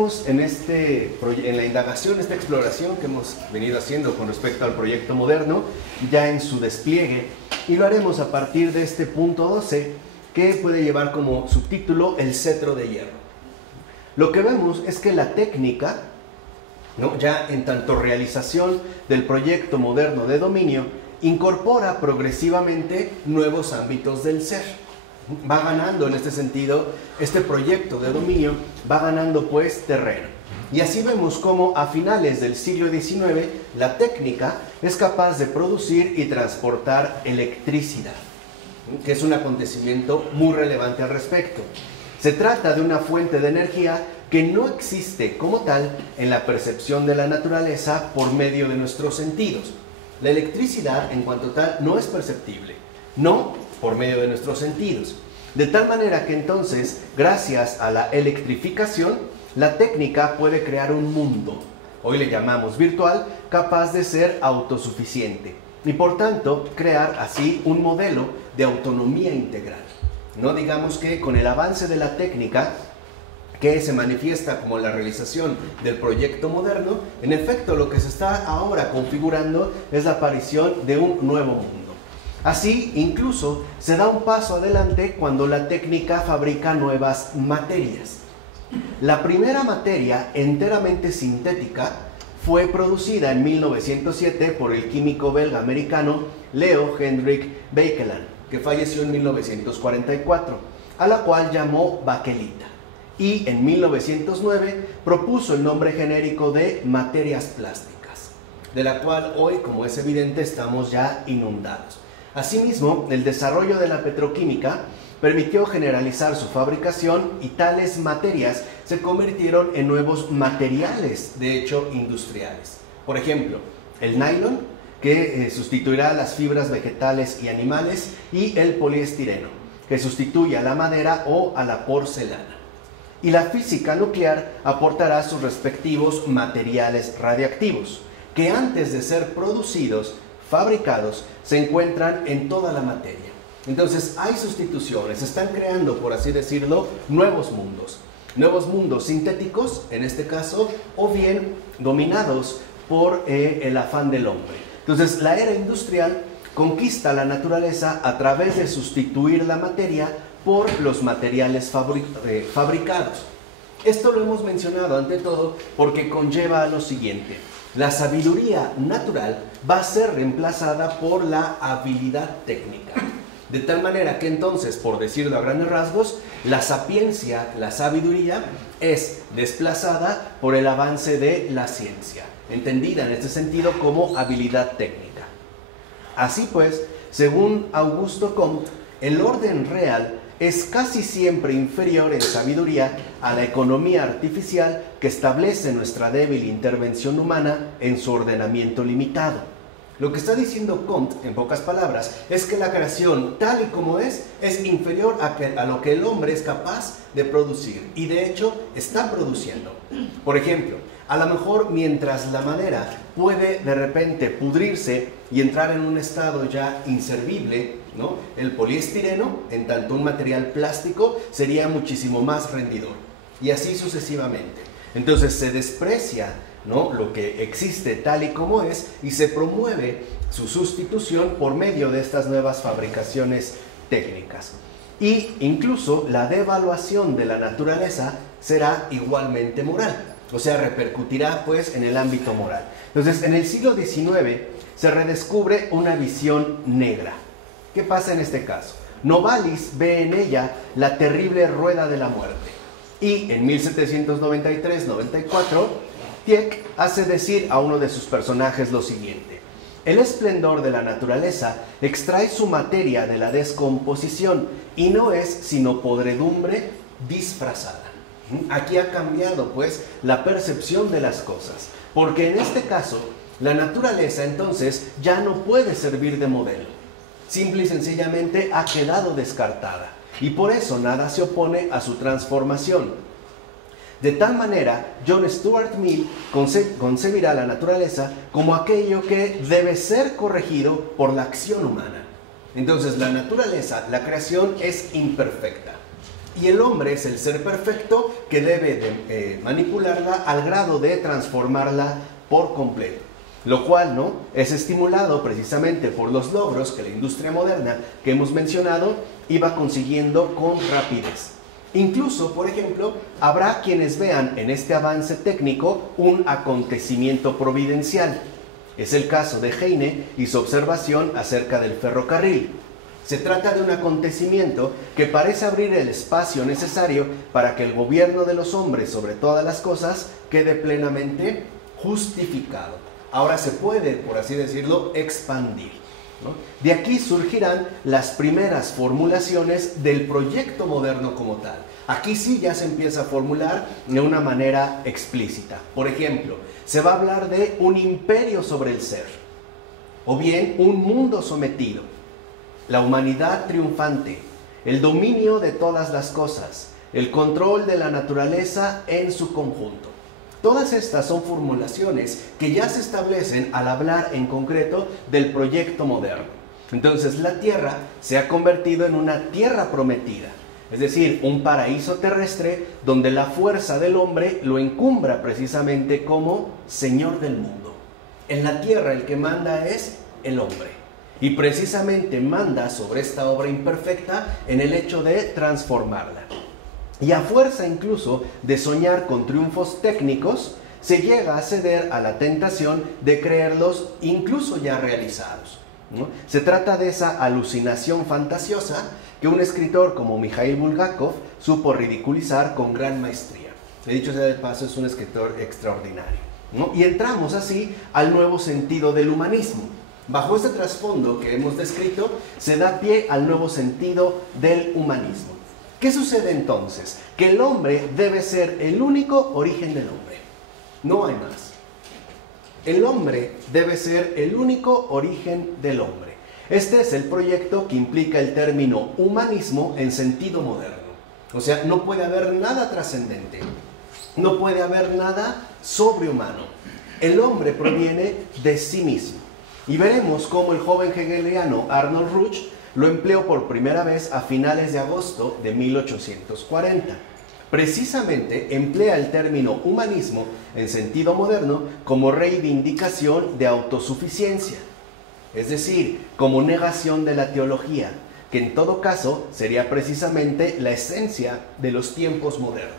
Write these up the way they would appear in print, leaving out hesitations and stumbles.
En la indagación, esta exploración que hemos venido haciendo con respecto al proyecto moderno, ya en su despliegue, y lo haremos a partir de este punto 12, que puede llevar como subtítulo el cetro de hierro. Lo que vemos es que la técnica, ya en tanto realización del proyecto moderno de dominio, incorpora progresivamente nuevos ámbitos del ser. Va ganando en este sentido, este proyecto de dominio va ganando pues terreno. Y así vemos cómo a finales del siglo XIX la técnica es capaz de producir y transportar electricidad, que es un acontecimiento muy relevante al respecto. Se trata de una fuente de energía que no existe como tal en la percepción de la naturaleza por medio de nuestros sentidos. La electricidad en cuanto tal no es perceptible, no por medio de nuestros sentidos. De tal manera que entonces, gracias a la electrificación, la técnica puede crear un mundo, hoy le llamamos virtual, capaz de ser autosuficiente y por tanto crear así un modelo de autonomía integral. No digamos que con el avance de la técnica, que se manifiesta como la realización del proyecto moderno, en efecto lo que se está ahora configurando es la aparición de un nuevo mundo. Así, incluso, se da un paso adelante cuando la técnica fabrica nuevas materias. La primera materia enteramente sintética fue producida en 1907 por el químico belga-americano Leo Hendrik Baekeland, que falleció en 1944, a la cual llamó baquelita. Y en 1909 propuso el nombre genérico de materias plásticas, de la cual hoy, como es evidente, estamos ya inundados. Asimismo, el desarrollo de la petroquímica permitió generalizar su fabricación y tales materias se convirtieron en nuevos materiales, de hecho, industriales. Por ejemplo, el nylon, que sustituirá a las fibras vegetales y animales, y el poliestireno, que sustituye a la madera o a la porcelana. Y la física nuclear aportará sus respectivos materiales radiactivos, que antes de ser producidos, fabricados, se encuentran en toda la materia. Entonces hay sustituciones, se están creando, por así decirlo, nuevos mundos sintéticos, en este caso, o bien dominados por el afán del hombre. Entonces la era industrial conquista la naturaleza a través de sustituir la materia por los materiales fabricados. Esto lo hemos mencionado ante todo porque conlleva a lo siguiente: la sabiduría natural va a ser reemplazada por la habilidad técnica. De tal manera que entonces, por decirlo a grandes rasgos, la sapiencia, la sabiduría, es desplazada por el avance de la ciencia, entendida en este sentido como habilidad técnica. Así pues, según Augusto Comte, el orden real es casi siempre inferior en sabiduría a la economía artificial que establece nuestra débil intervención humana en su ordenamiento limitado. Lo que está diciendo Comte, en pocas palabras, es que la creación tal y como es inferior a lo que el hombre es capaz de producir, y de hecho está produciendo. Por ejemplo, a lo mejor mientras la madera puede de repente pudrirse y entrar en un estado ya inservible, el poliestireno, en tanto un material plástico, sería muchísimo más rendidor, y así sucesivamente. Entonces se desprecia lo que existe tal y como es y se promueve su sustitución por medio de estas nuevas fabricaciones técnicas. Y incluso la devaluación de la naturaleza será igualmente moral, o sea, repercutirá pues en el ámbito moral. Entonces, en el siglo XIX se redescubre una visión negra. ¿Qué pasa en este caso? Novalis ve en ella la terrible rueda de la muerte. Y en 1793-94, Tieck hace decir a uno de sus personajes lo siguiente: el esplendor de la naturaleza extrae su materia de la descomposición y no es sino podredumbre disfrazada. Aquí ha cambiado pues la percepción de las cosas, porque en este caso la naturaleza entonces ya no puede servir de modelo, simple y sencillamente ha quedado descartada, y por eso nada se opone a su transformación. De tal manera, John Stuart Mill concebirá la naturaleza como aquello que debe ser corregido por la acción humana. Entonces, la naturaleza, la creación, es imperfecta. Y el hombre es el ser perfecto que debe de manipularla al grado de transformarla por completo. Lo cual, ¿no?, es estimulado precisamente por los logros que la industria moderna que hemos mencionado iba consiguiendo con rapidez. Incluso, por ejemplo, habrá quienes vean en este avance técnico un acontecimiento providencial. Es el caso de Heine y su observación acerca del ferrocarril. Se trata de un acontecimiento que parece abrir el espacio necesario para que el gobierno de los hombres sobre todas las cosas quede plenamente justificado. Ahora se puede, por así decirlo, expandir, ¿no? De aquí surgirán las primeras formulaciones del proyecto moderno como tal. Aquí sí ya se empieza a formular de una manera explícita. Por ejemplo, se va a hablar de un imperio sobre el ser, o bien un mundo sometido, la humanidad triunfante, el dominio de todas las cosas, el control de la naturaleza en su conjunto. Todas estas son formulaciones que ya se establecen al hablar en concreto del proyecto moderno. Entonces la Tierra se ha convertido en una tierra prometida, es decir, un paraíso terrestre donde la fuerza del hombre lo encumbra precisamente como Señor del mundo. En la Tierra el que manda es el hombre. Y precisamente manda sobre esta obra imperfecta en el hecho de transformarla. Y a fuerza incluso de soñar con triunfos técnicos, se llega a ceder a la tentación de creerlos incluso ya realizados, ¿no? Se trata de esa alucinación fantasiosa que un escritor como Mikhail Bulgakov supo ridiculizar con gran maestría. He dicho sea de paso, es un escritor extraordinario, ¿no? Y entramos así al nuevo sentido del humanismo. Bajo este trasfondo que hemos descrito, se da pie al nuevo sentido del humanismo. ¿Qué sucede entonces? Que el hombre debe ser el único origen del hombre. No hay más. El hombre debe ser el único origen del hombre. Este es el proyecto que implica el término humanismo en sentido moderno. O sea, no puede haber nada trascendente. No puede haber nada sobrehumano. El hombre proviene de sí mismo. Y veremos cómo el joven hegeliano Arnold Ruch lo empleó por primera vez a finales de agosto de 1840. Precisamente emplea el término humanismo en sentido moderno como reivindicación de autosuficiencia, es decir, como negación de la teología, que en todo caso sería precisamente la esencia de los tiempos modernos.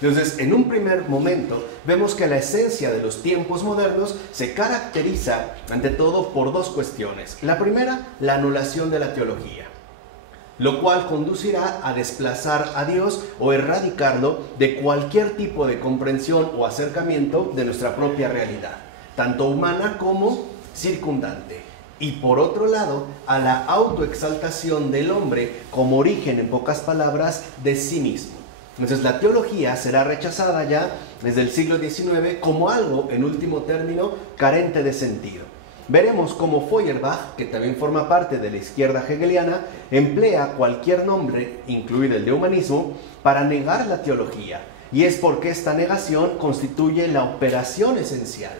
Entonces, en un primer momento, vemos que la esencia de los tiempos modernos se caracteriza, ante todo, por dos cuestiones. La primera, la anulación de la teología, lo cual conducirá a desplazar a Dios o erradicarlo de cualquier tipo de comprensión o acercamiento de nuestra propia realidad, tanto humana como circundante. Y por otro lado, a la autoexaltación del hombre como origen, en pocas palabras, de sí mismo. Entonces la teología será rechazada ya desde el siglo XIX como algo, en último término, carente de sentido. Veremos cómo Feuerbach, que también forma parte de la izquierda hegeliana, emplea cualquier nombre, incluido el de humanismo, para negar la teología. Y es porque esta negación constituye la operación esencial.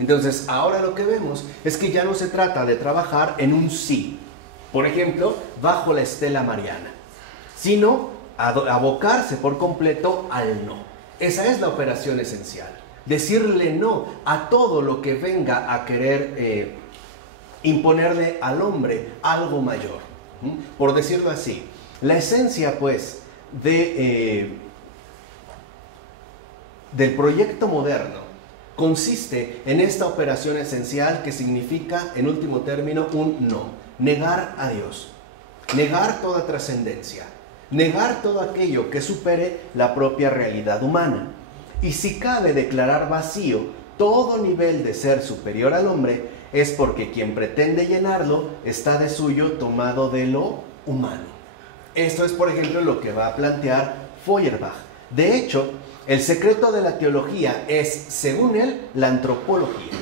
Entonces ahora lo que vemos es que ya no se trata de trabajar en un sí, por ejemplo, bajo la estela mariana, sino abocarse por completo al no. Esa es la operación esencial. Decirle no a todo lo que venga a querer imponerle al hombre algo mayor. Por decirlo así, la esencia pues del proyecto moderno consiste en esta operación esencial que significa, en último término, un no. Negar a Dios, negar toda trascendencia, negar todo aquello que supere la propia realidad humana. Y si cabe declarar vacío todo nivel de ser superior al hombre, es porque quien pretende llenarlo está de suyo tomado de lo humano. Esto es, por ejemplo, lo que va a plantear Feuerbach. De hecho, el secreto de la teología es, según él, la antropología.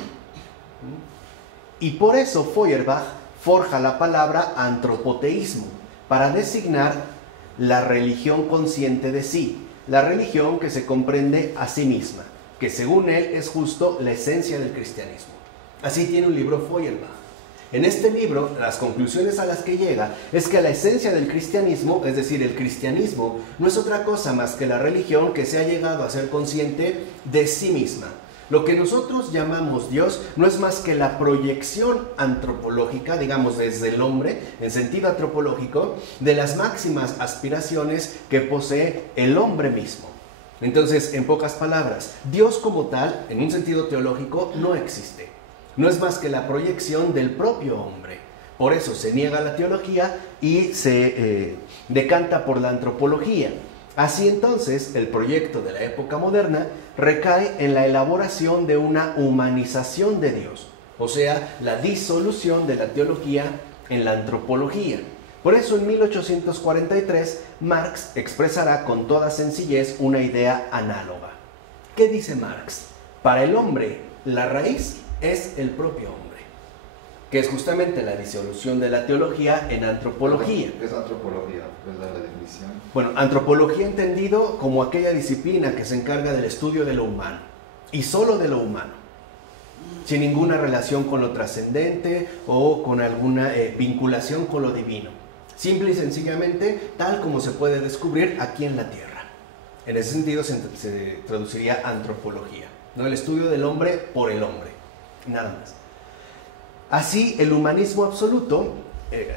Y por eso Feuerbach forja la palabra antropoteísmo para designar la religión consciente de sí, la religión que se comprende a sí misma, que según él es justo la esencia del cristianismo. Así tiene un libro Feuerbach. En este libro, las conclusiones a las que llega es que la esencia del cristianismo, es decir, el cristianismo, no es otra cosa más que la religión que se ha llegado a ser consciente de sí misma. Lo que nosotros llamamos Dios no es más que la proyección antropológica, digamos desde el hombre, en sentido antropológico, de las máximas aspiraciones que posee el hombre mismo. Entonces, en pocas palabras, Dios como tal, en un sentido teológico, no existe. No es más que la proyección del propio hombre. Por eso se niega la teología y se decanta por la antropología. Así entonces, el proyecto de la época moderna recae en la elaboración de una humanización de Dios, o sea, la disolución de la teología en la antropología. Por eso en 1843 Marx expresará con toda sencillez una idea análoga. ¿Qué dice Marx? Para el hombre, la raíz es el propio hombre, que es justamente la disolución de la teología en antropología. ¿Qué es antropología? ¿Cuál es la definición? Bueno, antropología entendido como aquella disciplina que se encarga del estudio de lo humano, y solo de lo humano, sin ninguna relación con lo trascendente o con alguna vinculación con lo divino. Simple y sencillamente, tal como se puede descubrir aquí en la Tierra. En ese sentido se traduciría antropología, ¿no? El estudio del hombre por el hombre, nada más. Así, el humanismo absoluto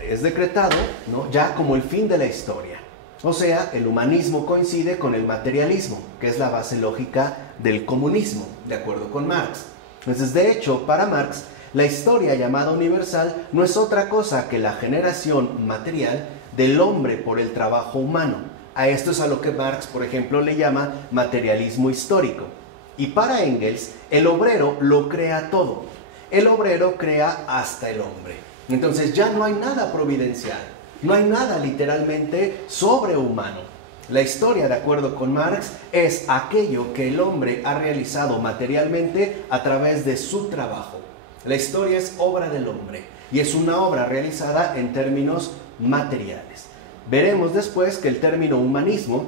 es decretado, ¿no?, ya como el fin de la historia. O sea, el humanismo coincide con el materialismo, que es la base lógica del comunismo, de acuerdo con Marx. Entonces, de hecho, para Marx, la historia llamada universal no es otra cosa que la generación material del hombre por el trabajo humano. A esto es a lo que Marx, por ejemplo, le llama materialismo histórico. Y para Engels, el obrero lo crea todo. El obrero crea hasta el hombre. Entonces ya no hay nada providencial, no hay nada literalmente sobrehumano. La historia, de acuerdo con Marx, es aquello que el hombre ha realizado materialmente a través de su trabajo. La historia es obra del hombre y es una obra realizada en términos materiales. Veremos después que el término humanismo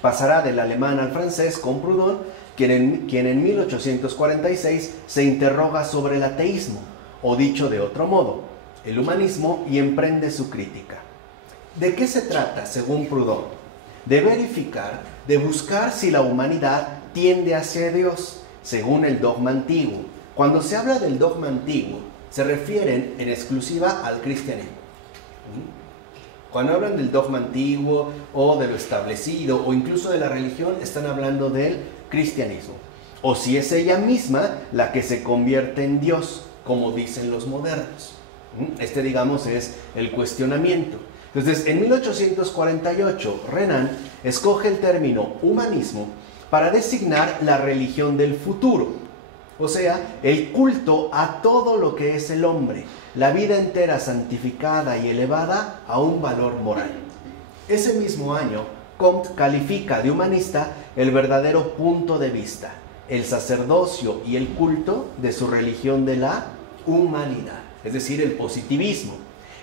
pasará del alemán al francés con Proudhon, quien en 1846 se interroga sobre el ateísmo, o dicho de otro modo, el humanismo, y emprende su crítica. ¿De qué se trata, según Proudhon? De verificar, de buscar si la humanidad tiende hacia Dios, según el dogma antiguo. Cuando se habla del dogma antiguo, se refieren en exclusiva al cristianismo. Cuando hablan del dogma antiguo o de lo establecido o incluso de la religión, están hablando del cristianismo. O si es ella misma la que se convierte en Dios, como dicen los modernos. Este, digamos, es el cuestionamiento. Entonces, en 1848, Renan escoge el término humanismo para designar la religión del futuro. O sea, el culto a todo lo que es el hombre, la vida entera santificada y elevada a un valor moral. Ese mismo año, Comte califica de humanista el verdadero punto de vista, el sacerdocio y el culto de su religión de la humanidad, es decir, el positivismo.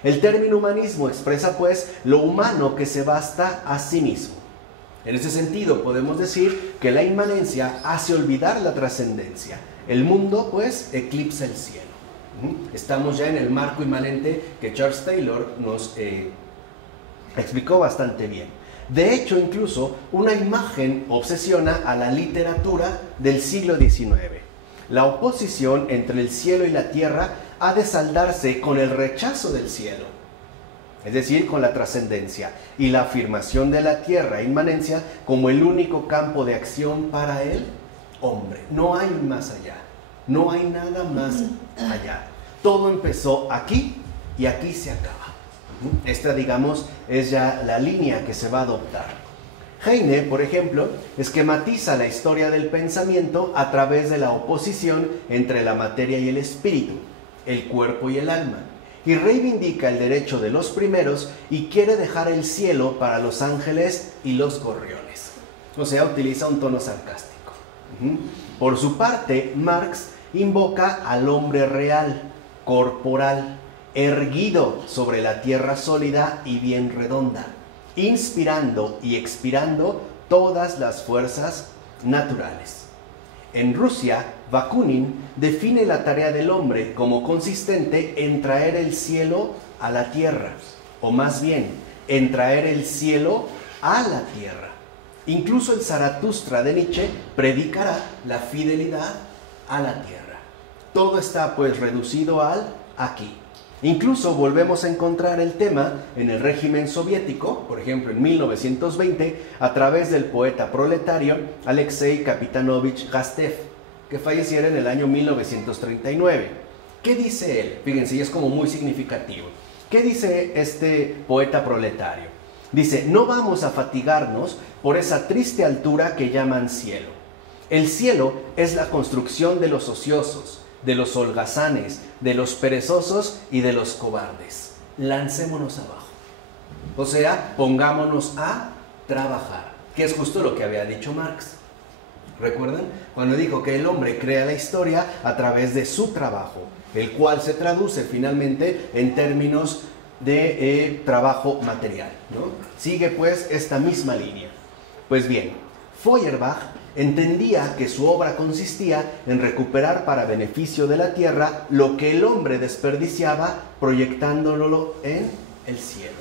El término humanismo expresa pues lo humano que se basta a sí mismo. En ese sentido podemos decir que la inmanencia hace olvidar la trascendencia. El mundo pues eclipsa el cielo. Estamos ya en el marco inmanente que Charles Taylor nos explicó bastante bien. De hecho, incluso una imagen obsesiona a la literatura del siglo XIX. La oposición entre el cielo y la tierra ha de saldarse con el rechazo del cielo, es decir, con la trascendencia, y la afirmación de la tierra, inmanencia, como el único campo de acción para el hombre. No hay más allá, no hay nada más allá. Todo empezó aquí y aquí se acaba. Esta, digamos, es ya la línea que se va a adoptar. Heine, por ejemplo, esquematiza la historia del pensamiento a través de la oposición entre la materia y el espíritu, el cuerpo y el alma, y reivindica el derecho de los primeros y quiere dejar el cielo para los ángeles y los gorriones. O sea, utiliza un tono sarcástico. Por su parte, Marx invoca al hombre real, corporal, erguido sobre la tierra sólida y bien redonda, inspirando y expirando todas las fuerzas naturales. En Rusia, Bakunin define la tarea del hombre como consistente en traer el cielo a la tierra, o más bien, en traer el cielo a la tierra. Incluso el Zaratustra de Nietzsche predicará la fidelidad a la tierra. Todo está pues reducido al aquí. Incluso volvemos a encontrar el tema en el régimen soviético, por ejemplo en 1920, a través del poeta proletario Alexei Kapitanovich Gastev, que falleciera en el año 1939. ¿Qué dice él? Fíjense, y es como muy significativo. ¿Qué dice este poeta proletario? Dice, no vamos a fatigarnos por esa triste altura que llaman cielo. El cielo es la construcción de los ociosos, de los holgazanes, de los perezosos y de los cobardes. Lancémonos abajo. O sea, pongámonos a trabajar, que es justo lo que había dicho Marx. ¿Recuerdan? Cuando dijo que el hombre crea la historia a través de su trabajo, el cual se traduce finalmente en términos de trabajo material, ¿no? Sigue pues esta misma línea. Pues bien, Feuerbach entendía que su obra consistía en recuperar para beneficio de la tierra lo que el hombre desperdiciaba proyectándolo en el cielo.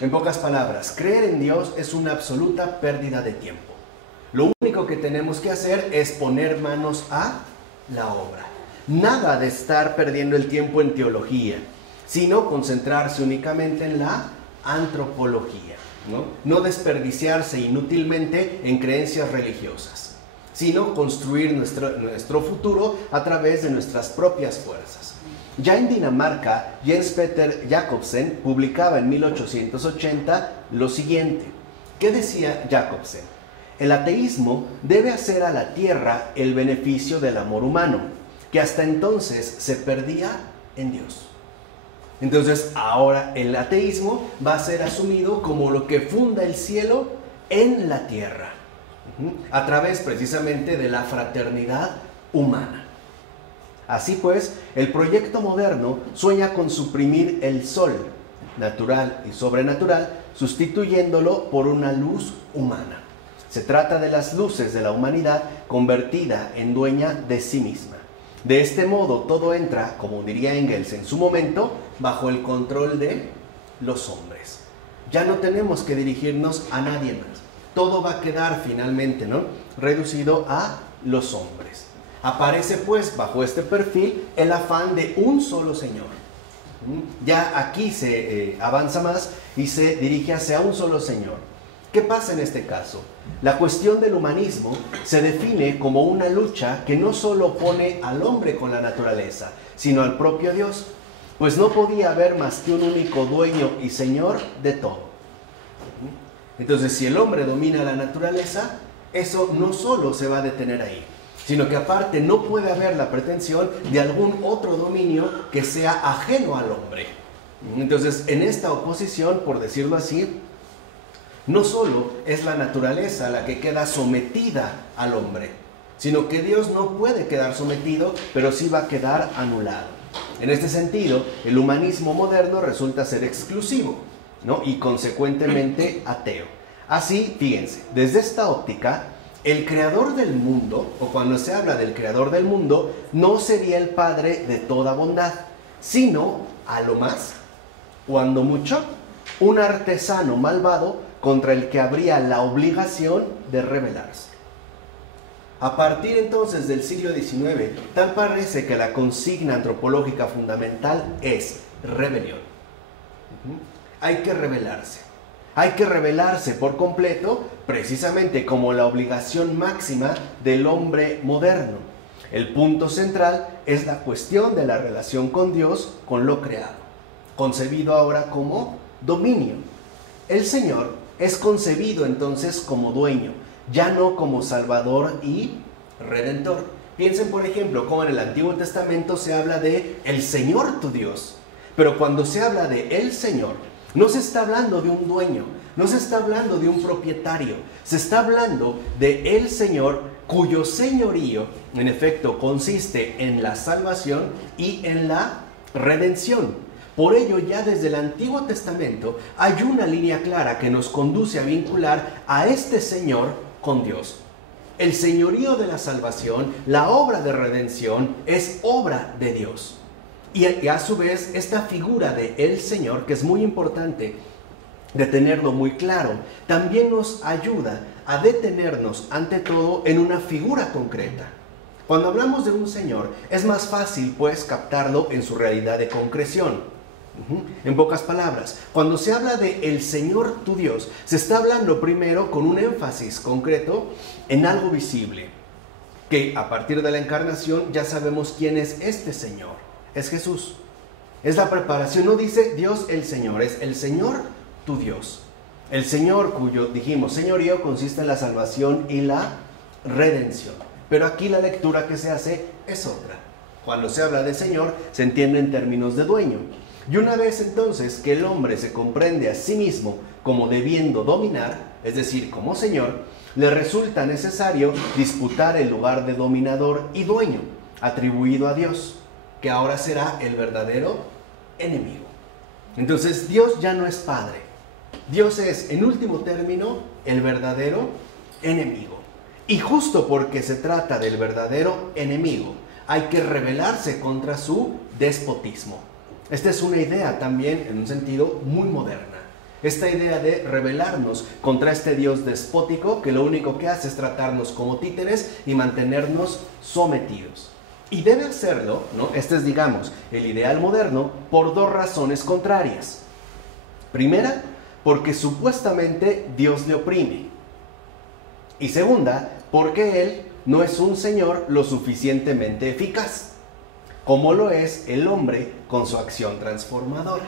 En pocas palabras, creer en Dios es una absoluta pérdida de tiempo. Lo único que tenemos que hacer es poner manos a la obra. Nada de estar perdiendo el tiempo en teología, sino concentrarse únicamente en la antropología. No desperdiciarse inútilmente en creencias religiosas, sino construir nuestro futuro a través de nuestras propias fuerzas. Ya en Dinamarca, Jens Peter Jacobsen publicaba en 1880 lo siguiente. ¿Qué decía Jacobsen? El ateísmo debe hacer a la tierra el beneficio del amor humano, que hasta entonces se perdía en Dios. Entonces ahora el ateísmo va a ser asumido como lo que funda el cielo en la tierra, a través precisamente de la fraternidad humana. Así pues, el proyecto moderno sueña con suprimir el sol, natural y sobrenatural, sustituyéndolo por una luz humana. Se trata de las luces de la humanidad convertida en dueña de sí misma. De este modo todo entra, como diría Engels en su momento, bajo el control de los hombres. Ya no tenemos que dirigirnos a nadie más. Todo va a quedar finalmente, ¿no?, reducido a los hombres. Aparece pues bajo este perfil el afán de un solo Señor. Ya aquí se avanza más y se dirige hacia un solo Señor. ¿Qué pasa en este caso? La cuestión del humanismo se define como una lucha que no solo pone al hombre con la naturaleza, sino al propio Dios, pues no podía haber más que un único dueño y señor de todo. Entonces, si el hombre domina la naturaleza, eso no solo se va a detener ahí, sino que aparte no puede haber la pretensión de algún otro dominio que sea ajeno al hombre. Entonces, en esta oposición, por decirlo así, no solo es la naturaleza la que queda sometida al hombre, sino que Dios no puede quedar sometido, pero sí va a quedar anulado. En este sentido, el humanismo moderno resulta ser exclusivo, ¿no?, y consecuentemente ateo. Así, fíjense, desde esta óptica, el creador del mundo, o cuando se habla del creador del mundo, no sería el padre de toda bondad, sino, a lo más, cuando mucho, un artesano malvado contra el que habría la obligación de rebelarse. A partir entonces del siglo XIX, tal parece que la consigna antropológica fundamental es rebelión. Hay que rebelarse. Hay que rebelarse por completo, precisamente como la obligación máxima del hombre moderno. El punto central es la cuestión de la relación con Dios, con lo creado, concebido ahora como dominio. El Señor es concebido entonces como dueño, ya no como salvador y redentor. Piensen, por ejemplo, cómo en el Antiguo Testamento se habla de el Señor tu Dios, pero cuando se habla de el Señor, no se está hablando de un dueño, no se está hablando de un propietario, se está hablando de el Señor, cuyo señorío en efecto consiste en la salvación y en la redención. Por ello, ya desde el Antiguo Testamento hay una línea clara que nos conduce a vincular a este Señor con Dios. El señorío de la salvación, la obra de redención, es obra de Dios. Y a su vez, esta figura de el Señor, que es muy importante de tenerlo muy claro, también nos ayuda a detenernos ante todo en una figura concreta. Cuando hablamos de un Señor, es más fácil pues captarlo en su realidad de concreción. En pocas palabras, cuando se habla de el Señor tu Dios, se está hablando primero con un énfasis concreto en algo visible, que a partir de la encarnación ya sabemos quién es este Señor, es Jesús. Es la preparación, no dice Dios el Señor, es el Señor tu Dios. El Señor cuyo, dijimos, señorío consiste en la salvación y la redención. Pero aquí la lectura que se hace es otra. Cuando se habla de Señor, se entiende en términos de dueño. Y una vez entonces que el hombre se comprende a sí mismo como debiendo dominar, es decir, como Señor, le resulta necesario disputar el lugar de dominador y dueño, atribuido a Dios, que ahora será el verdadero enemigo. Entonces Dios ya no es Padre. Dios es, en último término, el verdadero enemigo. Y justo porque se trata del verdadero enemigo, hay que rebelarse contra su despotismo. Esta es una idea también, en un sentido, muy moderna. Esta idea de rebelarnos contra este Dios despótico que lo único que hace es tratarnos como títeres y mantenernos sometidos. Y debe hacerlo, ¿no? Este es, digamos, el ideal moderno, por dos razones contrarias. Primera, porque supuestamente Dios le oprime. Y segunda, porque Él no es un Señor lo suficientemente eficaz, como lo es el hombre con su acción transformadora.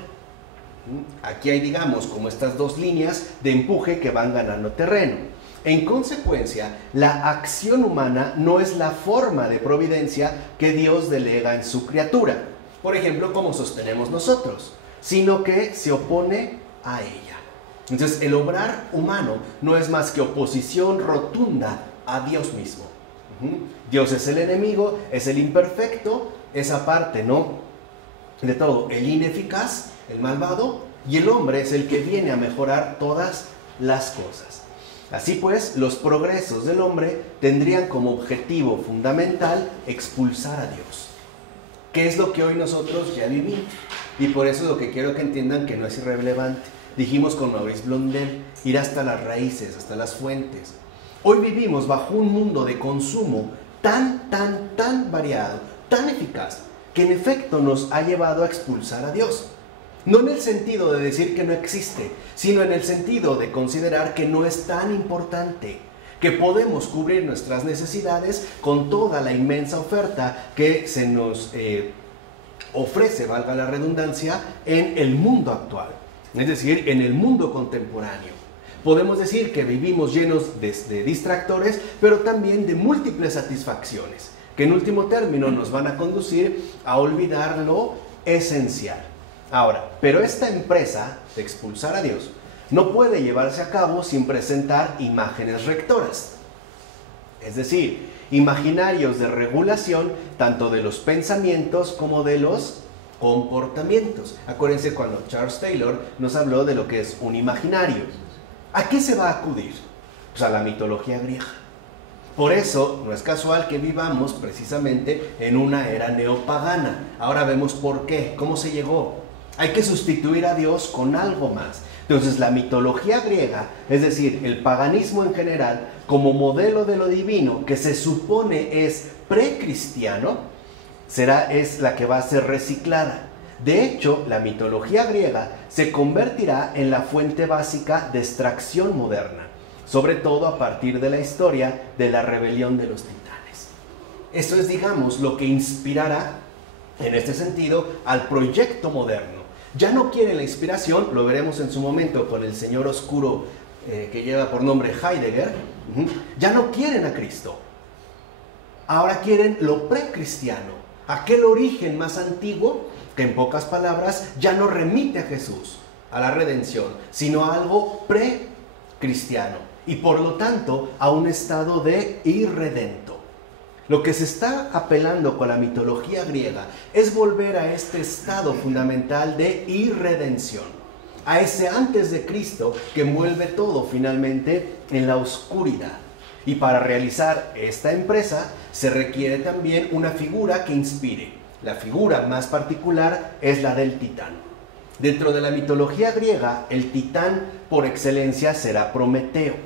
Aquí hay, digamos, como estas dos líneas de empuje que van ganando terreno. En consecuencia, la acción humana no es la forma de providencia que Dios delega en su criatura, por ejemplo, como sostenemos nosotros, sino que se opone a ella. Entonces, el obrar humano no es más que oposición rotunda a Dios mismo. Dios es el enemigo, es el imperfecto, esa parte, ¿no? De todo, el ineficaz, el malvado, y el hombre es el que viene a mejorar todas las cosas. Así pues, los progresos del hombre tendrían como objetivo fundamental expulsar a Dios, que es lo que hoy nosotros ya vivimos. Y por eso es lo que quiero que entiendan que no es irrelevante. Dijimos con Maurice Blondel, ir hasta las raíces, hasta las fuentes. Hoy vivimos bajo un mundo de consumo tan variado, tan eficaz, que en efecto nos ha llevado a expulsar a Dios. No en el sentido de decir que no existe, sino en el sentido de considerar que no es tan importante, que podemos cubrir nuestras necesidades con toda la inmensa oferta que se nos ofrece, valga la redundancia, en el mundo actual, es decir, en el mundo contemporáneo. Podemos decir que vivimos llenos de distractores, pero también de múltiples satisfacciones, que en último término nos van a conducir a olvidar lo esencial. Ahora, pero esta empresa de expulsar a Dios no puede llevarse a cabo sin presentar imágenes rectoras, es decir, imaginarios de regulación tanto de los pensamientos como de los comportamientos. Acuérdense cuando Charles Taylor nos habló de lo que es un imaginario. ¿A qué se va a acudir? Pues a la mitología griega. Por eso no es casual que vivamos precisamente en una era neopagana. Ahora vemos por qué, cómo se llegó. Hay que sustituir a Dios con algo más. Entonces la mitología griega, es decir, el paganismo en general, como modelo de lo divino que se supone es precristiano, es la que va a ser reciclada. De hecho, la mitología griega se convertirá en la fuente básica de extracción moderna, sobre todo a partir de la historia de la rebelión de los titanes. Eso es, digamos, lo que inspirará, en este sentido, al proyecto moderno. Ya no quieren la inspiración, lo veremos en su momento con el señor oscuro que lleva por nombre Heidegger, ya no quieren a Cristo. Ahora quieren lo precristiano, aquel origen más antiguo que en pocas palabras ya no remite a Jesús, a la redención, sino a algo precristiano y por lo tanto a un estado de irredento. Lo que se está apelando con la mitología griega es volver a este estado fundamental de irredención, a ese antes de Cristo que envuelve todo finalmente en la oscuridad. Y para realizar esta empresa se requiere también una figura que inspire. La figura más particular es la del titán. Dentro de la mitología griega, el titán por excelencia será Prometeo.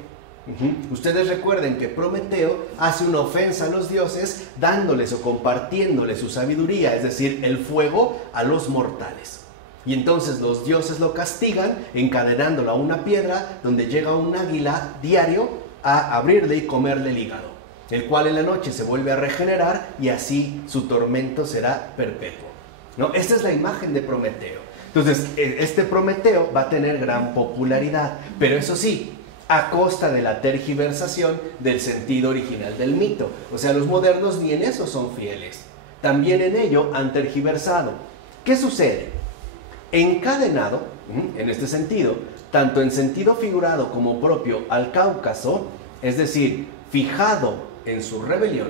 Ustedes recuerden que Prometeo hace una ofensa a los dioses dándoles o compartiéndoles su sabiduría, es decir, el fuego a los mortales. Y entonces los dioses lo castigan encadenándolo a una piedra donde llega un águila diario a abrirle y comerle el hígado, el cual en la noche se vuelve a regenerar y así su tormento será perpetuo, ¿no? Esta es la imagen de Prometeo. Entonces, este Prometeo va a tener gran popularidad, pero eso sí, a costa de la tergiversación del sentido original del mito. O sea, los modernos ni en eso son fieles. También en ello han tergiversado. ¿Qué sucede? Encadenado, en este sentido, tanto en sentido figurado como propio al Cáucaso, es decir, fijado en su rebelión,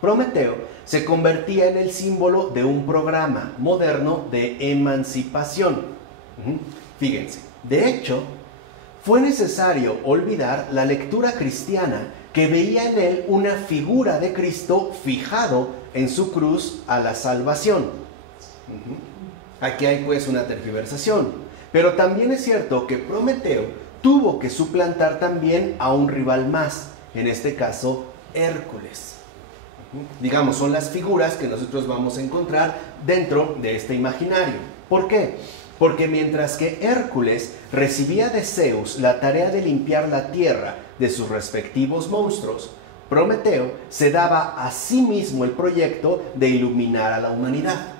Prometeo se convertía en el símbolo de un programa moderno de emancipación. Fíjense, de hecho, fue necesario olvidar la lectura cristiana que veía en él una figura de Cristo fijado en su cruz a la salvación. Aquí hay pues una tergiversación, pero también es cierto que Prometeo tuvo que suplantar también a un rival más, en este caso Hércules. Digamos, son las figuras que nosotros vamos a encontrar dentro de este imaginario. ¿Por qué? Porque mientras que Hércules recibía de Zeus la tarea de limpiar la tierra de sus respectivos monstruos, Prometeo se daba a sí mismo el proyecto de iluminar a la humanidad,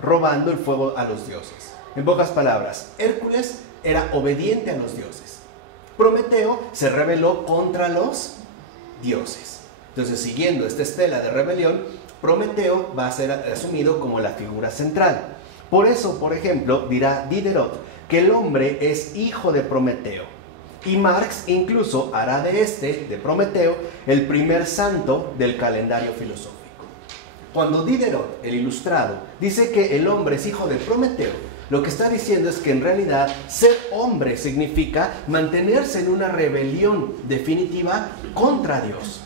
robando el fuego a los dioses. En pocas palabras, Hércules era obediente a los dioses. Prometeo se rebeló contra los dioses. Entonces, siguiendo esta estela de rebelión, Prometeo va a ser asumido como la figura central. Por eso, por ejemplo, dirá Diderot que el hombre es hijo de Prometeo. Y Marx incluso hará de Prometeo, el primer santo del calendario filosófico. Cuando Diderot, el ilustrado, dice que el hombre es hijo de Prometeo, lo que está diciendo es que en realidad ser hombre significa mantenerse en una rebelión definitiva contra Dios.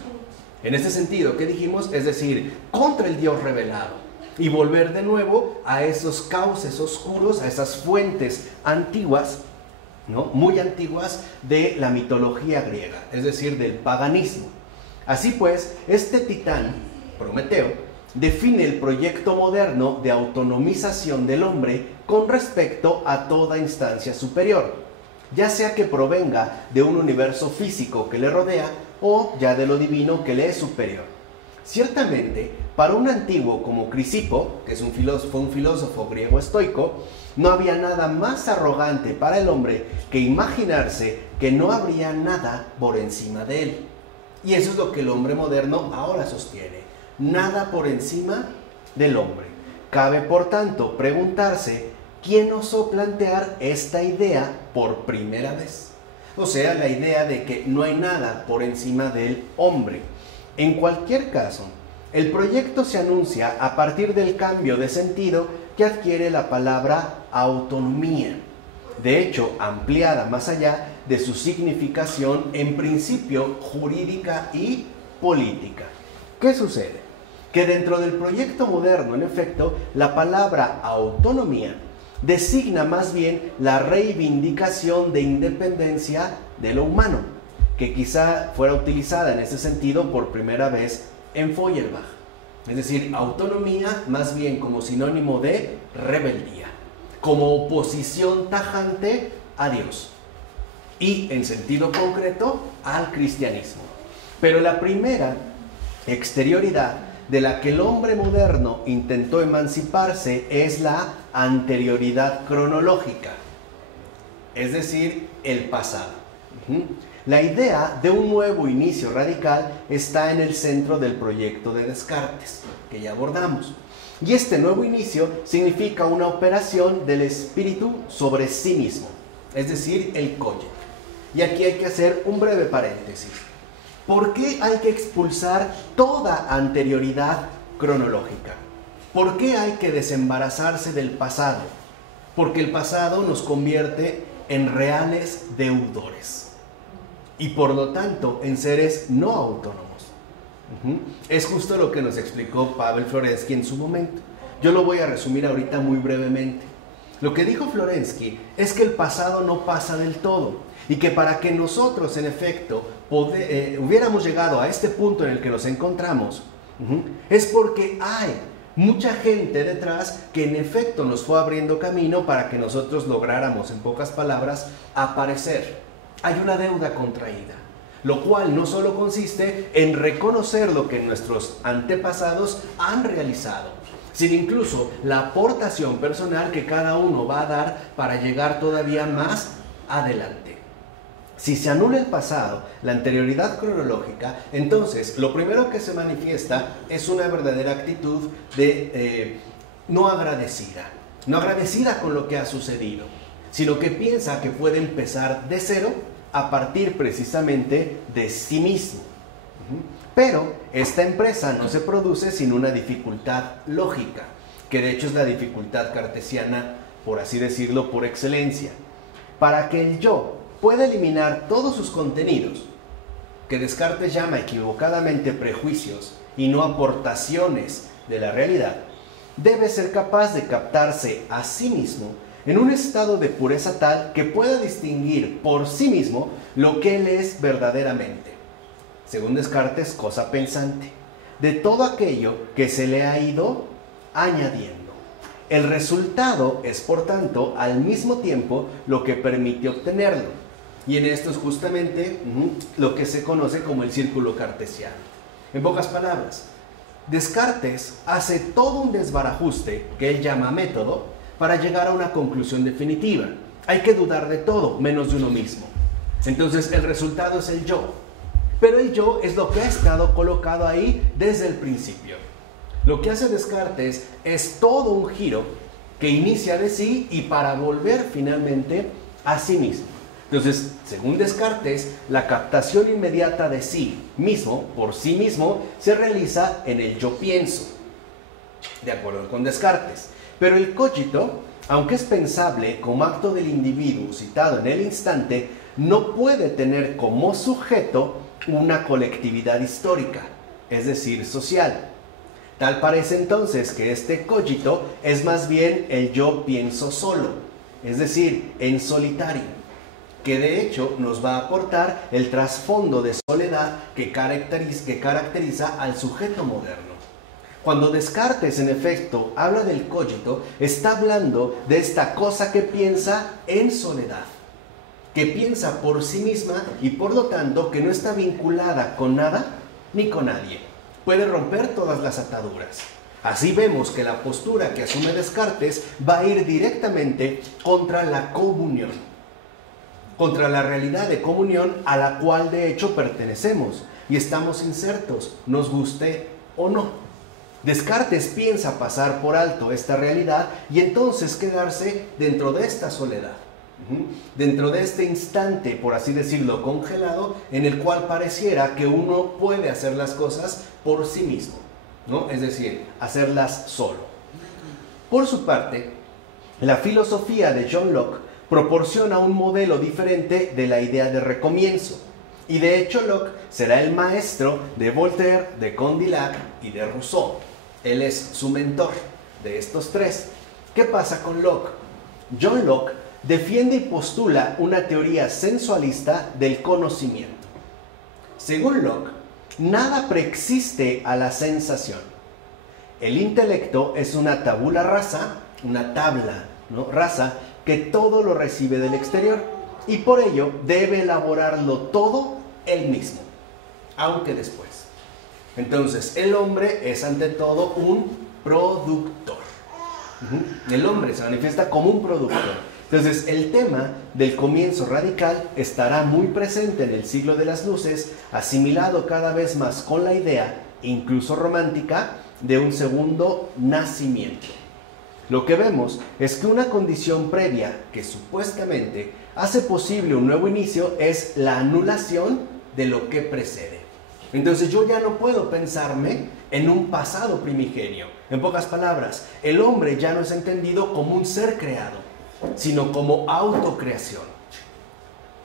En ese sentido, ¿qué dijimos? Es decir, contra el Dios revelado. Y volver de nuevo a esos cauces oscuros, a esas fuentes antiguas, ¿no? Muy antiguas de la mitología griega, es decir, del paganismo. Así pues, este titán, Prometeo, define el proyecto moderno de autonomización del hombre con respecto a toda instancia superior, ya sea que provenga de un universo físico que le rodea o ya de lo divino que le es superior. Ciertamente, para un antiguo como Crisipo, que fue un filósofo griego estoico, no había nada más arrogante para el hombre que imaginarse que no habría nada por encima de él. Y eso es lo que el hombre moderno ahora sostiene. Nada por encima del hombre. Cabe, por tanto, preguntarse quién osó plantear esta idea por primera vez. O sea, la idea de que no hay nada por encima del hombre. En cualquier caso, el proyecto se anuncia a partir del cambio de sentido que adquiere la palabra autonomía. De hecho, ampliada más allá de su significación en principio jurídica y política. ¿Qué sucede? Que dentro del proyecto moderno, en efecto, la palabra autonomía designa más bien la reivindicación de independencia de lo humano, que quizá fuera utilizada en ese sentido por primera vez en Feuerbach. Es decir, autonomía más bien como sinónimo de rebeldía, como oposición tajante a Dios y en sentido concreto al cristianismo. Pero la primera exterioridad de la que el hombre moderno intentó emanciparse es la anterioridad cronológica, es decir, el pasado. La idea de un nuevo inicio radical está en el centro del proyecto de Descartes, que ya abordamos. Y este nuevo inicio significa una operación del espíritu sobre sí mismo, es decir, el cogito. Y aquí hay que hacer un breve paréntesis. ¿Por qué hay que expulsar toda anterioridad cronológica? ¿Por qué hay que desembarazarse del pasado? Porque el pasado nos convierte en reales deudores. y por lo tanto en seres no autónomos. Es justo lo que nos explicó Pavel Florensky en su momento. Yo lo voy a resumir ahorita muy brevemente. Lo que dijo Florensky es que el pasado no pasa del todo y que para que nosotros en efecto hubiéramos llegado a este punto en el que nos encontramos, es porque hay mucha gente detrás que en efecto nos fue abriendo camino para que nosotros lográramos, en pocas palabras, aparecer. Hay una deuda contraída, lo cual no solo consiste en reconocer lo que nuestros antepasados han realizado, sino incluso la aportación personal que cada uno va a dar para llegar todavía más adelante. Si se anula el pasado, la anterioridad cronológica, entonces lo primero que se manifiesta es una verdadera actitud de no agradecida con lo que ha sucedido, sino que piensa que puede empezar de cero a partir precisamente de sí mismo. Pero esta empresa no se produce sin una dificultad lógica, que de hecho es la dificultad cartesiana, por así decirlo, por excelencia. Para que el yo pueda eliminar todos sus contenidos, que Descartes llama equivocadamente prejuicios y no aportaciones de la realidad, debe ser capaz de captarse a sí mismo en un estado de pureza tal que pueda distinguir por sí mismo lo que él es verdaderamente. Según Descartes, cosa pensante, de todo aquello que se le ha ido añadiendo. El resultado es, por tanto, al mismo tiempo lo que permite obtenerlo. Y en esto es justamente lo que se conoce como el círculo cartesiano. En pocas palabras, Descartes hace todo un desbarajuste que él llama método para llegar a una conclusión definitiva. Hay que dudar de todo, menos de uno mismo. Entonces el resultado es el yo. Pero el yo es lo que ha estado colocado ahí desde el principio. Lo que hace Descartes es todo un giro que inicia de sí y para volver finalmente a sí mismo. Entonces, según Descartes, la captación inmediata de sí mismo, por sí mismo, se realiza en el yo pienso, de acuerdo con Descartes. Pero el cogito, aunque es pensable como acto del individuo citado en el instante, no puede tener como sujeto una colectividad histórica, es decir, social. Tal parece entonces que este cogito es más bien el yo pienso solo, es decir, en solitario, que de hecho nos va a aportar el trasfondo de soledad que caracteriza al sujeto moderno. Cuando Descartes, en efecto, habla del cogito, está hablando de esta cosa que piensa en soledad, que piensa por sí misma y por lo tanto que no está vinculada con nada ni con nadie. Puede romper todas las ataduras. Así vemos que la postura que asume Descartes va a ir directamente contra la comunión, contra la realidad de comunión a la cual de hecho pertenecemos y estamos insertos, nos guste o no. Descartes piensa pasar por alto esta realidad y entonces quedarse dentro de esta soledad, dentro de este instante, por así decirlo, congelado, en el cual pareciera que uno puede hacer las cosas por sí mismo, ¿no? Es decir, hacerlas solo. Por su parte, la filosofía de John Locke proporciona un modelo diferente de la idea de recomienzo. Y de hecho Locke será el maestro de Voltaire, de Condillac y de Rousseau. Él es su mentor de estos tres. ¿Qué pasa con Locke? John Locke defiende y postula una teoría sensualista del conocimiento. Según Locke, nada preexiste a la sensación. El intelecto es una tabula rasa, una tabla, ¿no? Rasa, que todo lo recibe del exterior y por ello debe elaborarlo todo él mismo, aunque después. Entonces, el hombre es ante todo un productor. El hombre se manifiesta como un productor. Entonces, el tema del comienzo radical estará muy presente en el siglo de las luces, asimilado cada vez más con la idea, incluso romántica, de un segundo nacimiento. Lo que vemos es que una condición previa que supuestamente hace posible un nuevo inicio es la anulación de lo que precede. Entonces yo ya no puedo pensarme en un pasado primigenio. En pocas palabras, el hombre ya no es entendido como un ser creado, sino como autocreación.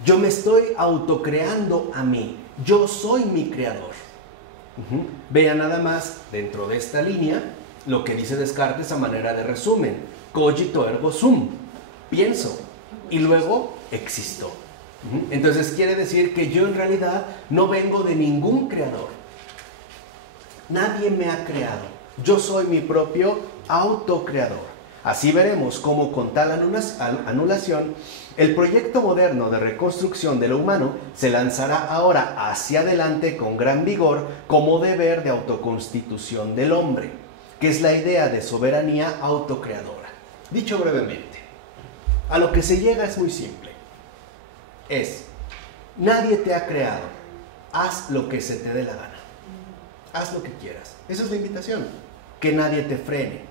Yo me estoy autocreando a mí. Yo soy mi creador. Vean nada más dentro de esta línea lo que dice Descartes a manera de resumen. Cogito ergo sum. Pienso y luego existo. Entonces quiere decir que yo en realidad no vengo de ningún creador. Nadie me ha creado. Yo soy mi propio autocreador. Así veremos cómo con tal anulación, el proyecto moderno de reconstrucción de lo humano se lanzará ahora hacia adelante con gran vigor como deber de autoconstitución del hombre, que es la idea de soberanía autocreadora. Dicho brevemente, a lo que se llega es muy simple. Nadie te ha creado. Haz lo que se te dé la gana. Haz lo que quieras. Esa es la invitación. Que nadie te frene.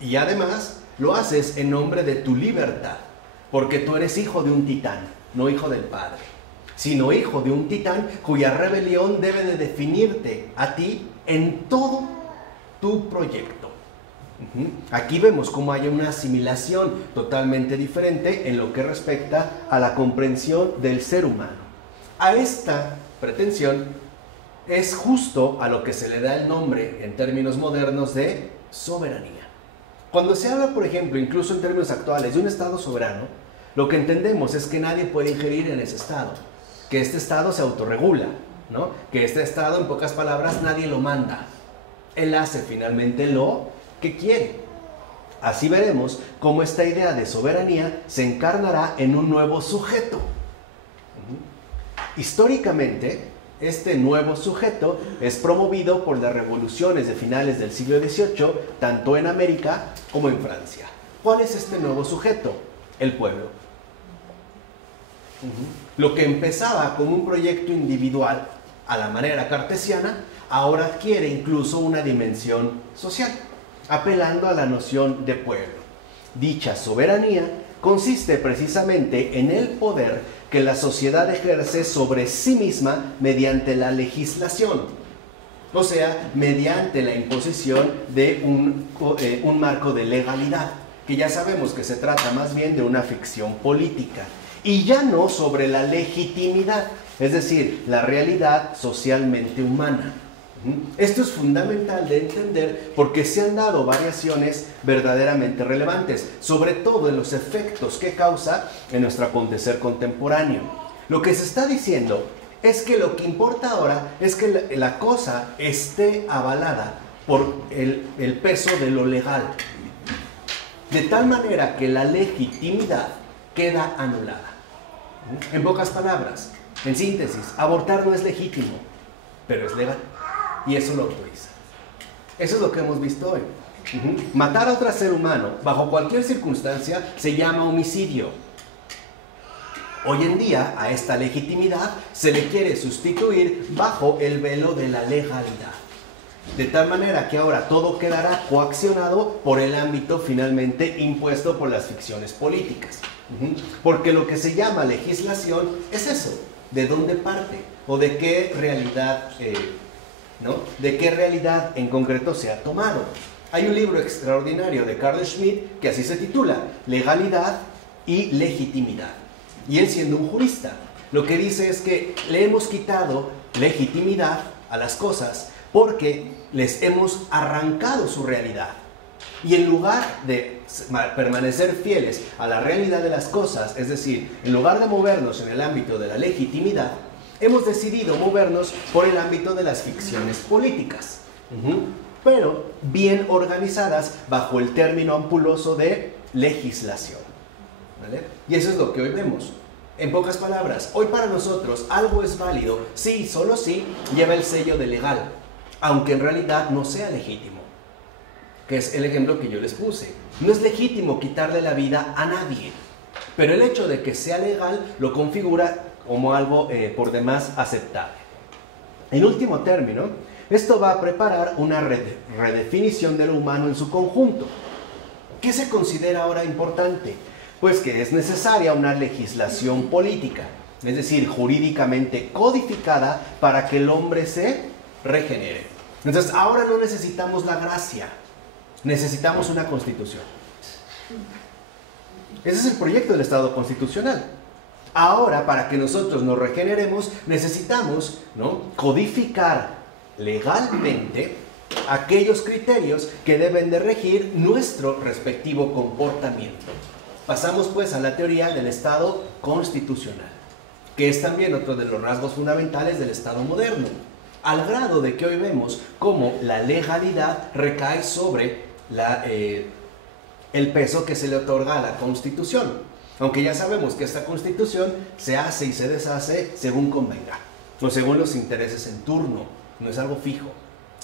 Y además lo haces en nombre de tu libertad. Porque tú eres hijo de un titán, no hijo del padre, sino hijo de un titán cuya rebelión debe de definirte a ti en todo tu proyecto. Aquí vemos cómo hay una asimilación totalmente diferente en lo que respecta a la comprensión del ser humano. A esta pretensión es justo a lo que se le da el nombre en términos modernos de soberanía. Cuando se habla, por ejemplo, incluso en términos actuales, de un Estado soberano, lo que entendemos es que nadie puede ingerir en ese Estado, que este Estado se autorregula, ¿no? Que este Estado, en pocas palabras, nadie lo manda. Él hace finalmente lo que quiere. Así veremos cómo esta idea de soberanía se encarnará en un nuevo sujeto. Históricamente, este nuevo sujeto es promovido por las revoluciones de finales del siglo XVIII, tanto en América como en Francia. ¿Cuál es este nuevo sujeto? El pueblo. Lo que empezaba como un proyecto individual a la manera cartesiana, ahora adquiere incluso una dimensión social, apelando a la noción de pueblo. Dicha soberanía consiste precisamente en el poder que la sociedad ejerce sobre sí misma mediante la legislación, o sea, mediante la imposición de un marco de legalidad, que ya sabemos que se trata más bien de una ficción política, y ya no sobre la legitimidad, es decir, la realidad socialmente humana. Esto es fundamental de entender porque se han dado variaciones verdaderamente relevantes, sobre todo en los efectos que causa en nuestro acontecer contemporáneo. Lo que se está diciendo es que lo que importa ahora es que la cosa esté avalada por el peso de lo legal, de tal manera que la legitimidad queda anulada. En pocas palabras, en síntesis, abortar no es legítimo, pero es legal. Y eso lo autoriza. Eso es lo que hemos visto hoy. Matar a otro ser humano bajo cualquier circunstancia se llama homicidio. Hoy en día a esta legitimidad se le quiere sustituir bajo el velo de la legalidad. De tal manera que ahora todo quedará coaccionado por el ámbito finalmente impuesto por las ficciones políticas. Porque lo que se llama legislación es eso, de dónde parte o de qué realidad ¿de qué realidad en concreto se ha tomado? Hay un libro extraordinario de Carl Schmitt que así se titula, Legalidad y Legitimidad. Y él, siendo un jurista, lo que dice es que le hemos quitado legitimidad a las cosas porque les hemos arrancado su realidad. Y en lugar de permanecer fieles a la realidad de las cosas, es decir, en lugar de movernos en el ámbito de la legitimidad, hemos decidido movernos por el ámbito de las ficciones políticas, pero bien organizadas bajo el término ampuloso de legislación. ¿Vale? Y eso es lo que hoy vemos. En pocas palabras, hoy para nosotros algo es válido si, solo si, lleva el sello de legal, aunque en realidad no sea legítimo, que es el ejemplo que yo les puse. No es legítimo quitarle la vida a nadie, pero el hecho de que sea legal lo configura como algo por demás aceptable. En último término, esto va a preparar una redefinición de lo humano en su conjunto. ¿Qué se considera ahora importante? Pues que es necesaria una legislación política, es decir, jurídicamente codificada para que el hombre se regenere. Entonces, ahora no necesitamos la gracia, necesitamos una constitución. Ese es el proyecto del Estado constitucional. Ahora, para que nosotros nos regeneremos, necesitamos, ¿no?, codificar legalmente aquellos criterios que deben de regir nuestro respectivo comportamiento. Pasamos pues a la teoría del Estado constitucional, que es también otro de los rasgos fundamentales del Estado moderno, al grado de que hoy vemos cómo la legalidad recae sobre el peso que se le otorga a la Constitución. Aunque ya sabemos que esta Constitución se hace y se deshace según convenga, o según los intereses en turno, no es algo fijo,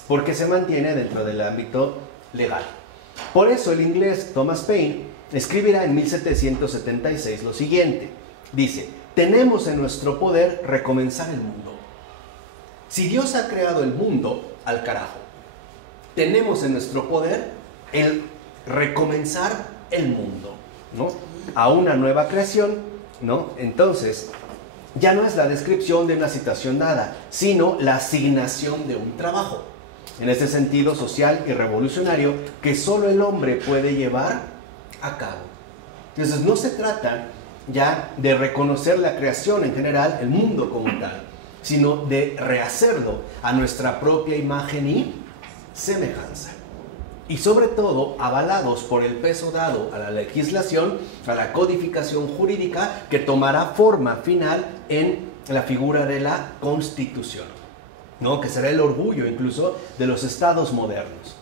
porque se mantiene dentro del ámbito legal. Por eso el inglés Thomas Paine escribirá en 1776 lo siguiente, dice: tenemos en nuestro poder recomenzar el mundo. Si Dios ha creado el mundo, al carajo. Tenemos en nuestro poder el recomenzar el mundo, ¿no?, a una nueva creación, ¿no? Entonces, ya no es la descripción de una situación dada, sino la asignación de un trabajo, en este sentido social y revolucionario, que solo el hombre puede llevar a cabo. Entonces, no se trata ya de reconocer la creación en general, el mundo como tal, sino de rehacerlo a nuestra propia imagen y semejanza. Y sobre todo avalados por el peso dado a la legislación, a la codificación jurídica que tomará forma final en la figura de la Constitución, ¿no?, que será el orgullo incluso de los estados modernos.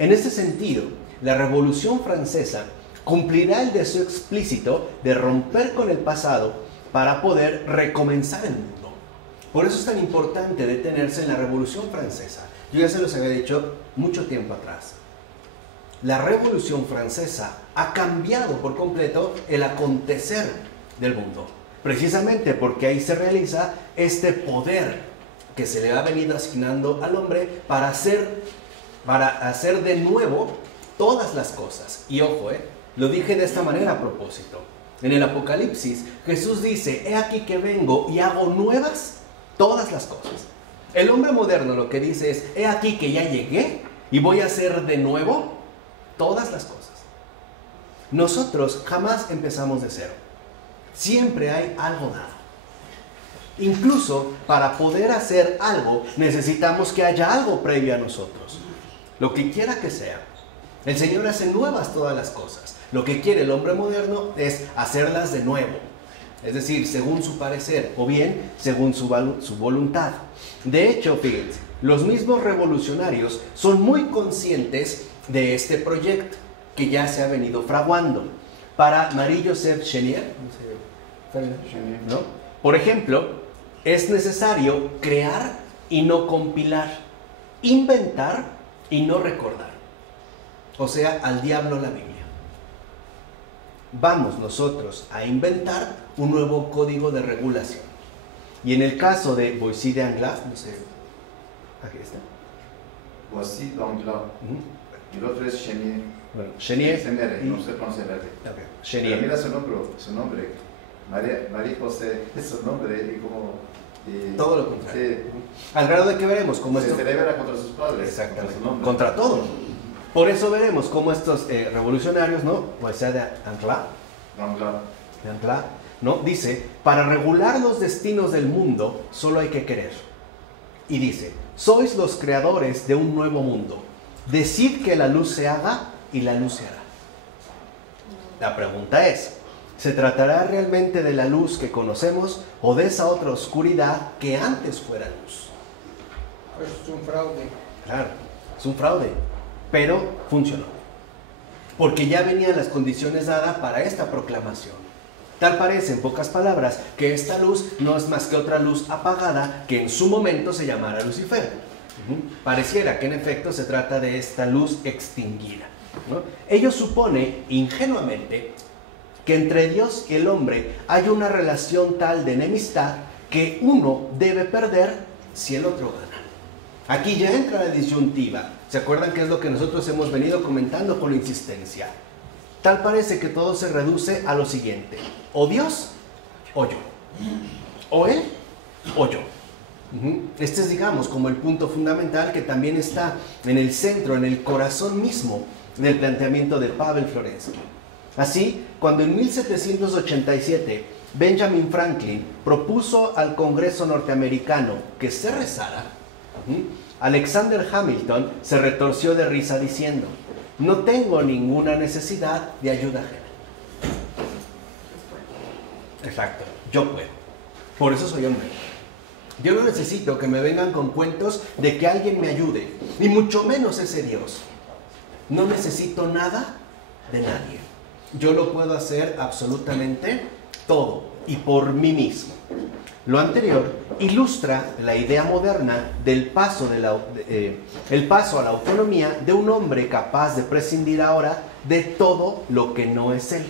En este sentido, la Revolución Francesa cumplirá el deseo explícito de romper con el pasado para poder recomenzar el mundo. Por eso es tan importante detenerse en la Revolución Francesa. Yo ya se los había dicho mucho tiempo atrás. La Revolución Francesa ha cambiado por completo el acontecer del mundo, precisamente porque ahí se realiza este poder que se le ha venido asignando al hombre para hacer de nuevo todas las cosas. Y ojo, lo dije de esta manera a propósito. En el Apocalipsis, Jesús dice: he aquí que vengo y hago nuevas todas las cosas. El hombre moderno lo que dice es: he aquí que ya llegué y voy a hacer de nuevo todas las cosas. Nosotros jamás empezamos de cero. Siempre hay algo dado. Incluso para poder hacer algo necesitamos que haya algo previo a nosotros. Lo que quiera que sea. El Señor hace nuevas todas las cosas. Lo que quiere el hombre moderno es hacerlas de nuevo. Es decir, según su parecer o bien según su voluntad. De hecho, fíjense, los mismos revolucionarios son muy conscientes de este proyecto que ya se ha venido fraguando. Para Marie-Joseph Chenier, ¿no?, por ejemplo, es necesario crear y no compilar, inventar y no recordar. O sea, al diablo la Biblia. Vamos nosotros a inventar un nuevo código de regulación. Y en el caso de Boissy d'Anglas, no sé, aquí está. Boissy d'Anglas. Y el otro es Chenier. Bueno, Chenier. No se pronuncia la T. Okay. Chenier. Pero mira su nombre. María José es su nombre y como... todo lo contrario. Sí. Al grado de que veremos cómo se celebra contra sus padres. Exactamente. Contra su nombre. Contra todo. Por eso veremos cómo estos revolucionarios, ¿no?, Boissy d'Anglas, ¿no?, dice: para regular los destinos del mundo solo hay que querer. Y dice: sois los creadores de un nuevo mundo. Decid que la luz se haga y la luz se hará. La pregunta es: ¿se tratará realmente de la luz que conocemos o de esa otra oscuridad que antes fuera luz? Pues es un fraude. Claro, es un fraude, pero funcionó. Porque ya venían las condiciones dadas para esta proclamación. Tal parece, en pocas palabras, que esta luz no es más que otra luz apagada que en su momento se llamara Lucifer. Pareciera que en efecto se trata de esta luz extinguida, ¿no? Ello supone, ingenuamente, que entre Dios y el hombre hay una relación tal de enemistad que uno debe perder si el otro gana. Aquí ya entra la disyuntiva. ¿Se acuerdan qué es lo que nosotros hemos venido comentando con insistencia? Tal parece que todo se reduce a lo siguiente: o Dios o yo, o él o yo. Este es, digamos, como el punto fundamental que también está en el centro, en el corazón mismo del planteamiento de Pavel Florensky. Así, cuando en 1787 Benjamin Franklin propuso al Congreso norteamericano que se rezara, Alexander Hamilton se retorció de risa diciendo: no tengo ninguna necesidad de ayuda ajena. Exacto, yo puedo. Por eso soy hombre. Yo no necesito que me vengan con cuentos de que alguien me ayude, ni mucho menos ese Dios. No necesito nada de nadie. Yo lo puedo hacer absolutamente todo y por mí mismo. Lo anterior ilustra la idea moderna del paso, el paso a la autonomía de un hombre capaz de prescindir ahora de todo lo que no es él.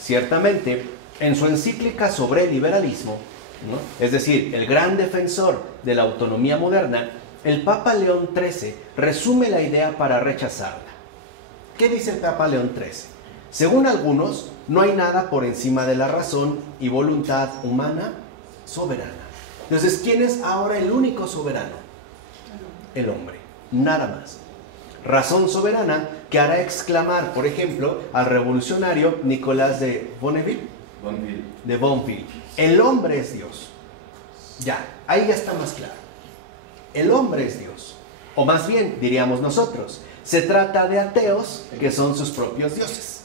Ciertamente, en su encíclica sobre el liberalismo, ¿no?, es decir, el gran defensor de la autonomía moderna, el Papa León XIII resume la idea para rechazarla. ¿Qué dice el Papa León XIII? Según algunos, no hay nada por encima de la razón y voluntad humana soberana. Entonces, ¿quién es ahora el único soberano? El hombre, nada más. Razón soberana que hará exclamar, por ejemplo, al revolucionario Nicolás de Bonneville. De Bonneville. El hombre es Dios. Ya, ahí ya está más claro. El hombre es Dios. O más bien, diríamos nosotros, se trata de ateos que son sus propios dioses.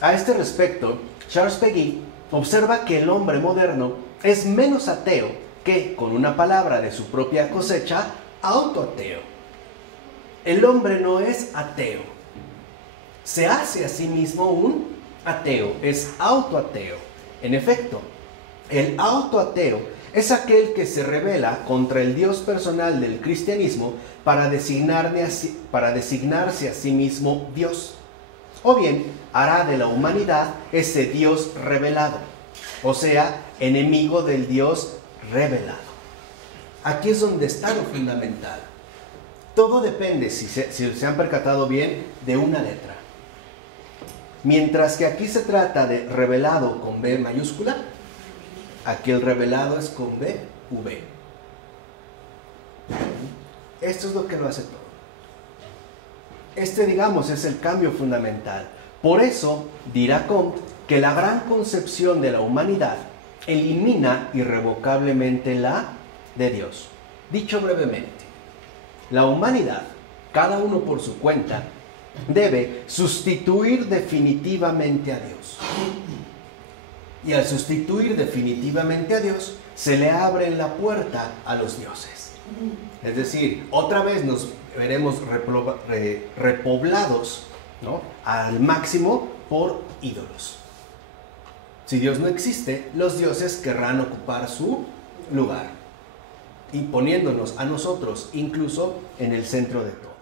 A este respecto, Charles Péguy observa que el hombre moderno es menos ateo que, con una palabra de su propia cosecha, autoateo. El hombre no es ateo. Se hace a sí mismo un ateo, es autoateo. En efecto, el autoateo es aquel que se rebela contra el Dios personal del cristianismo para designarse a sí mismo Dios. O bien, hará de la humanidad ese Dios revelado, o sea, enemigo del Dios revelado. Aquí es donde está lo fundamental. Todo depende, si se han percatado bien, de una letra. Mientras que aquí se trata de revelado con B mayúscula, aquí el revelado es con B, V. Esto es lo que lo hace todo. Este, digamos, es el cambio fundamental. Por eso dirá Comte que la gran concepción de la humanidad elimina irrevocablemente la de Dios. Dicho brevemente, la humanidad, cada uno por su cuenta, debe sustituir definitivamente a Dios. Y al sustituir definitivamente a Dios, se le abre la puerta a los dioses. Es decir, otra vez nos veremos repoblados, ¿no?, al máximo por ídolos. Si Dios no existe, los dioses querrán ocupar su lugar, y poniéndonos a nosotros incluso en el centro de todo.